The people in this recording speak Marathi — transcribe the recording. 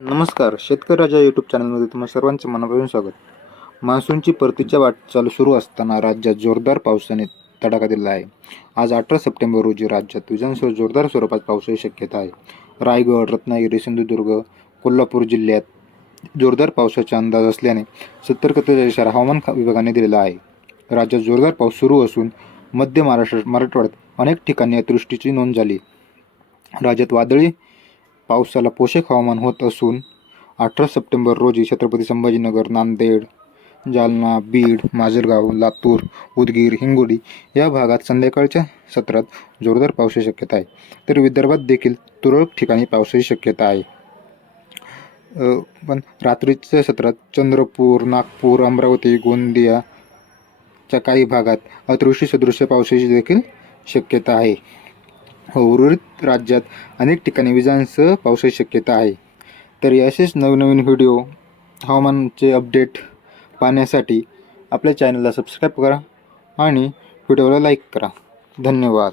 नमस्कार शेतकरी राजा यूट्यूब चॅनलमध्ये तुम्हा सर्वांचं मनापासून स्वागत. मान्सूनची परतीच्या वाटचाल सुरू असताना राज्यात जोरदार पावसाने तडाखा दिला आहे. आज अठरा सप्टेंबर रोजी राज्यात विजांसह जोरदार स्वरूपात पावसाची शक्यता आहे. रायगड रत्नागिरी सिंधुदुर्ग कोल्हापूर जिल्ह्यात जोरदार पावसाचा अंदाज असल्याने सतर्कतेचा इशारा हवामान विभागाने दिलेला आहे. राज्यात जोरदार पाऊस सुरू असून मध्य महाराष्ट्र मराठवाड्यात अनेक ठिकाणी अतिवृष्टीची नोंद झाली. राज्यात वादळी पावसाला पोषक हवामान होत असून अठरा सप्टेंबर रोजी छत्रपती संभाजीनगर नांदेड जालना बीड माजलगाव लातूर उदगीर हिंगोली या भागात संध्याकाळच्या सत्रात जोरदार पावसाची शक्यता आहे. तर विदर्भात देखील तुरळक ठिकाणी पावसाची शक्यता आहे. पण रात्रीच्या सत्रात चंद्रपूर नागपूर अमरावती गोंदियाच्या काही भागात अतिवृष्टी सदृश्य पावसाची देखील शक्यता आहे. उर्वरित राज्यात अनेक ठिकाणी विजांसह पावसाची शक्यता आहे. तर असेच नवनवीन व्हिडिओ हवामानाचे अपडेट पाहण्यासाठी आपल्या चॅनलला सबस्क्राईब करा आणि व्हिडिओला लाईक करा. धन्यवाद.